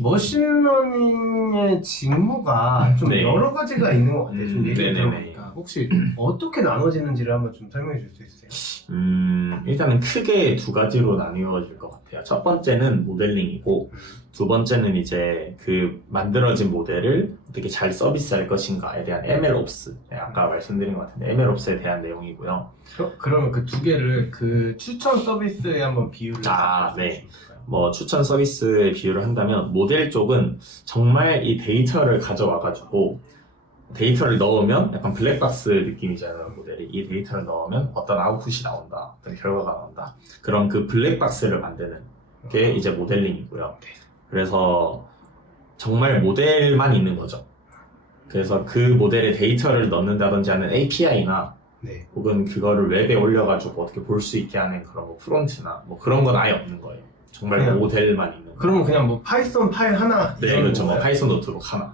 머신러닝의 직무가 좀 네. 여러 가지가 있는 것 같아요. 좀 얘기를 네네네. 들어보니까 혹시 어떻게 나눠지는지를 한번 좀 설명해 줄 수 있으세요? 일단은 크게 두 가지로 나뉘어질 것 같아요. 첫 번째는 모델링이고, 두 번째는 이제 그 만들어진 모델을 어떻게 잘 서비스할 것인가에 대한 MLOps. 네, 아까 말씀드린 것 같은데 MLOps에 대한 내용이고요. 그러면 그 두 개를 그 추천 서비스에 한번 비유를 네. 뭐 추천 서비스의 비유를 한다면 모델 쪽은 정말 이 데이터를 가져와가지고 데이터를 넣으면 약간 블랙박스 느낌이잖아요. 모델이 이 데이터를 넣으면 어떤 아웃풋이 나온다, 어떤 결과가 나온다. 그럼 그 블랙박스를 만드는 게 이제 모델링이고요. 그래서 정말 모델만 있는 거죠. 그래서 그 모델에 데이터를 넣는다든지 하는 API나 네. 혹은 그거를 웹에 올려가지고 어떻게 볼 수 있게 하는 그런 뭐 프론트나 뭐 그런 건 아예 없는 거예요. 정말 그냥, 모델만 있는. 그러면 그냥 뭐 파이썬 파일 하나. 네, 그렇죠. 뭐 파이썬 노트북 하나.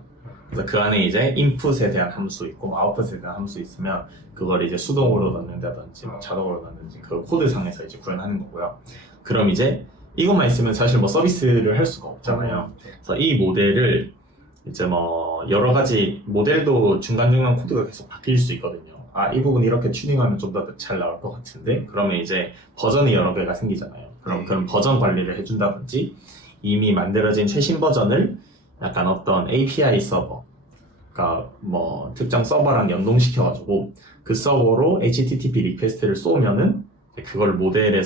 그래서 그 안에 이제 인풋에 대한 함수 있고 아웃풋에 대한 함수 있으면 그걸 이제 수동으로 넣는다든지 자동으로 넣는지 그 코드 상에서 이제 구현하는 거고요. 그럼 이제 이것만 있으면 사실 뭐 서비스를 할 수가 없잖아요. 그래서 이 모델을 이제 뭐 여러 가지 모델도 중간중간 코드가 계속 바뀔 수 있거든요. 이 부분 이렇게 튜닝하면 좀 더 잘 나올 것 같은데 그러면 이제 버전이 여러 개가 생기잖아요. 그럼 버전 관리를 해준다든지 이미 만들어진 최신 버전을 약간 어떤 API 서버가 뭐 특정 서버랑 연동시켜가지고 그 서버로 HTTP 리퀘스트를 쏘면은 그걸 모델에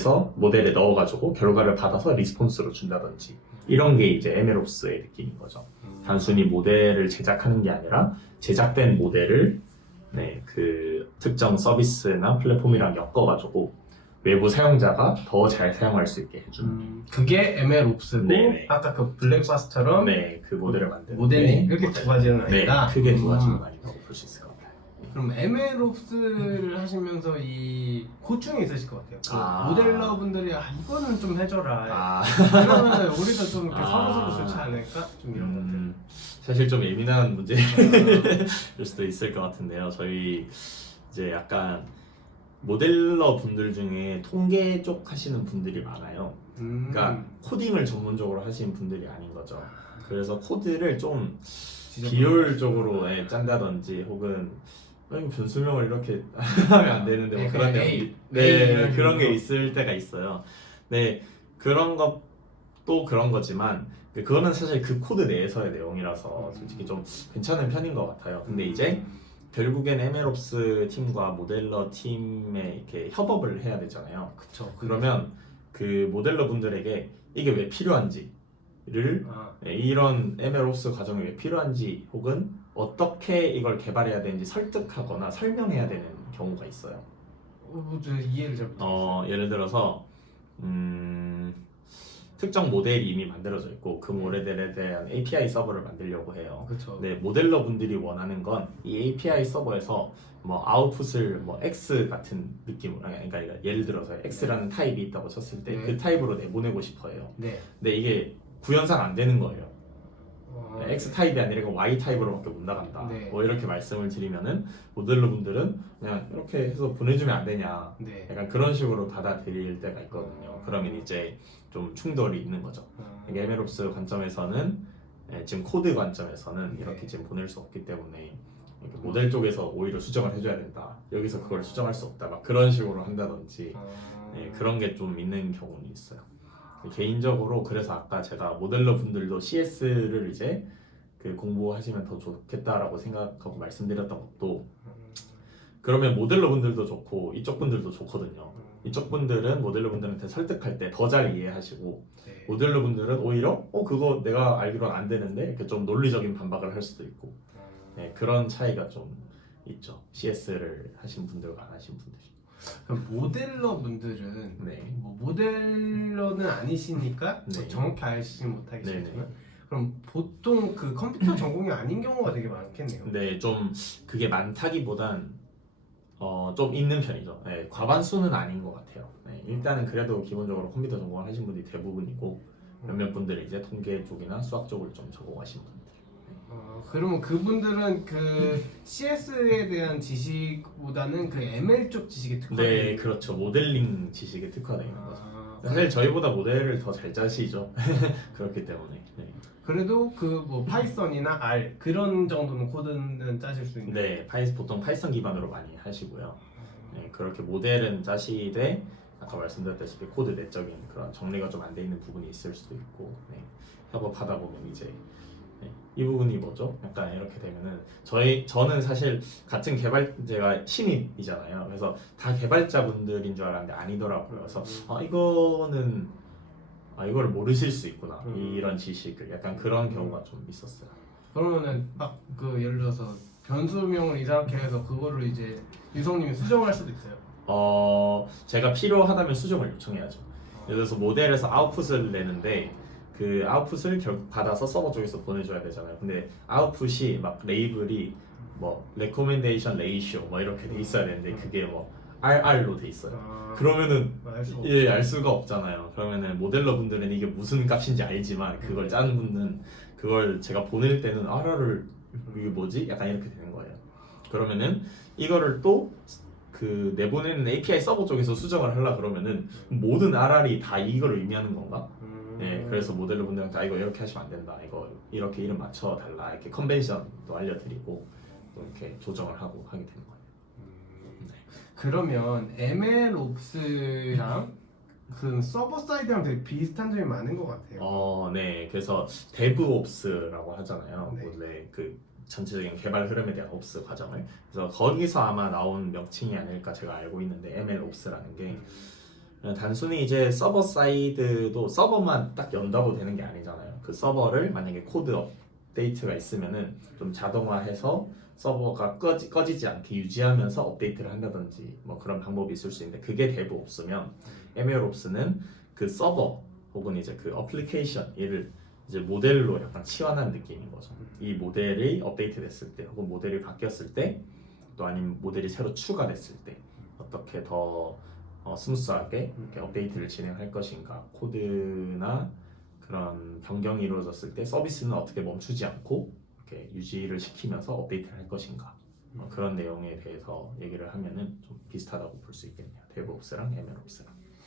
넣어가지고 결과를 받아서 리스폰스로 준다든지 이런 게 이제 MLOps의 느낌인 거죠. 단순히 모델을 제작하는 게 아니라 제작된 모델을 그 특정 서비스나 플랫폼이랑 엮어가지고 외부 사용자가 더 잘 사용할 수 있게 해주는 그게 MLOps고 네네. 아까 그 블랙박스처럼 그 모델을 만드는 모델링 이렇게 두 가지는 아니다. 크게 두 가지로 나뉘다고 볼 수 있을 것 같아요. 그럼 MLOps를 하시면서 이 고충이 있으실 것 같아요. 그 모델러 분들이 이거는 좀 해줘라. 그러면 우리도 좀 이렇게 서로서로 좋지 않을까? 좀 이런 것들. 사실 좀 예민한 문제일 수도 있을 것 같은데요. 저희 이제 약간 모델러 분들 중에 통계 쪽 하시는 분들이 많아요. 그러니까 코딩을 전문적으로 하시는 분들이 아닌 거죠. 그래서 코드를 좀 비효율적으로 짠다든지 혹은 변수명을 이렇게 하면 안 되는데 뭐 그런 그런 게 있을 때가 있어요. 네, 그런 것도 그런 거지만 그거는 사실 그 코드 내에서의 내용이라서 솔직히 좀 괜찮은 편인 것 같아요. 근데 이제 결국엔 MLOps 팀과 모델러 팀에 이렇게 협업을 해야 되잖아요. 그쵸. 그러면 그 모델러 분들에게 이게 왜 필요한지를 이런 MLOps 과정이 왜 필요한지 혹은 어떻게 이걸 개발해야 되는지 설득하거나 설명해야 되는 경우가 있어요. 저 이해를 잘 못하겠어요. 예를 들어서 특정 모델이 이미 만들어져 있고 그 모델에 대한 API 서버를 만들려고 해요. 그렇죠. 네, 모델러 분들이 원하는 건 이 API 서버에서 뭐 아웃풋을 뭐 X 같은 느낌으로, 그러니까 예를 들어서 X라는 타입이 있다고 쳤을 때 그 타입으로 내보내고 싶어요. 근데 이게 구현상 안 되는 거예요. X 타입이 아니라 Y 타입으로밖에 못 나간다. 뭐 이렇게 말씀을 드리면은 모델러 분들은 그냥 이렇게 해서 보내주면 안 되냐. 약간 그런 식으로 받아들일 때가 있거든요. 그러면 이제 좀 충돌이 있는 거죠. MLOps 관점에서는 지금 코드 관점에서는 이렇게 지금 보낼 수 없기 때문에 모델 쪽에서 오히려 수정을 해줘야 된다. 여기서 그걸 수정할 수 없다. 막 그런 식으로 한다든지 그런 게 좀 있는 경우는 있어요. 개인적으로 그래서 아까 제가 모델러 분들도 CS를 이제 그 공부하시면 더 좋겠다라고 생각하고 말씀드렸던 것도 그러면 모델러 분들도 좋고 이쪽 분들도 좋거든요. 이쪽 분들은 모델러 분들한테 설득할 때 더 잘 이해하시고 모델러 분들은 오히려 그거 내가 알기로는 안 되는데 이렇게 좀 논리적인 반박을 할 수도 있고 그런 차이가 좀 있죠. CS를 하신 분들과 안 하신 분들이. 그럼 모델러 분들은 뭐 모델러는 아니시니까 뭐 정확히 알지 못하겠지만 그럼 보통 그 컴퓨터 전공이 아닌 경우가 되게 많겠네요. 네, 좀 그게 많다기보단 좀 있는 편이죠. 과반수는 아닌 것 같아요. 일단은 그래도 기본적으로 컴퓨터 전공을 하신 분들이 대부분이고 몇몇 분들이 이제 통계 쪽이나 수학 쪽을 좀 전공하신 분들. 그러면 그분들은 그 CS에 대한 지식보다는 그 ML 쪽 지식에 특화되어 네, 그렇죠. 모델링 지식에 특화되어 있는 거죠. 사실 저희보다 모델을 더 잘 짜시죠. 그렇기 때문에. 그래도 그 뭐 파이썬이나 R 그런 정도는 코드는 짜실 수 있는. 네, 보통 파이썬 기반으로 많이 하시고요. 네, 그렇게 모델은 짜시되 아까 말씀드렸다시피 코드 내적인 그런 정리가 좀 안 돼 있는 부분이 있을 수도 있고, 네, 협업하다 보면 이제 네, 이 부분이 뭐죠? 약간 이렇게 되면은 저는 사실 같은 제가 신입이잖아요. 그래서 다 개발자분들인 줄 알았는데 아니더라고요. 그래서 이거를 모르실 수 있구나, 이런 지식을, 약간 그런 경우가 좀 있었어요. 그러면은 막 그 예를 들어서 변수명을 이상하게 해서 그거를 이제 유성님이 수정할 수도 있어요. 제가 필요하다면 수정을 요청해야죠. 예를 들어서 모델에서 아웃풋을 내는데 그 아웃풋을 결국 받아서 서버 쪽에서 보내줘야 되잖아요. 근데 아웃풋이 막 레이블이 뭐 recommendation ratio 뭐 이렇게 돼 있어야 되는데 그게 뭐 RR로 돼 있어요. 그러면은 알 수가 없잖아요. 그러면은 모델러 분들은 이게 무슨 값인지 알지만 그걸 짜는 분은 그걸 제가 보낼 때는 RR을 이게 뭐지? 약간 이렇게 되는 거예요. 그러면은 이거를 또 그 내보내는 API 서버 쪽에서 수정을 하려 그러면은 모든 RR이 다 이걸 의미하는 건가? 네, 그래서 모델러 분들한테 이거 이렇게 하시면 안 된다, 이거 이렇게 이름 맞춰 달라, 이렇게 컨벤션도 알려드리고 또 이렇게 조정을 하고 하게 되는 거예요. 네. 그러면 MLOps랑 그 서버 사이드랑 되게 비슷한 점이 많은 것 같아요. 네, 그래서 DevOps라고 하잖아요. 네. 원래 그 전체적인 개발 흐름에 대한 오프스 과정을. 그래서 거기서 아마 나온 명칭이 아닐까 제가 알고 있는데, MLOps라는 게 단순히 이제 서버 사이드도 서버만 딱 연다고 되는 게 아니잖아요. 그 서버를 만약에 코드 업데이트가 있으면은 좀 자동화해서 서버가 꺼지지 않게 유지하면서 업데이트를 한다든지 뭐 그런 방법이 있을 수 있는데, 그게 DevOps면 MLOps는 그 서버 혹은 이제 그 어플리케이션 얘를 이제 모델로 약간 치환한 느낌인 거죠. 이 모델이 업데이트 됐을 때 혹은 모델이 바뀌었을 때, 또 아니면 모델이 새로 추가됐을 때 어떻게 더 스무스하게 이렇게 업데이트를 진행할 것인가, 코드나 그런 변경이 이루어졌을 때 서비스는 어떻게 멈추지 않고 이렇게 유지를 시키면서 업데이트를 할 것인가, 그런 내용에 대해서 얘기를 하면은 좀 비슷하다고 볼 수 있겠네요. DevOps랑 MLOps랑.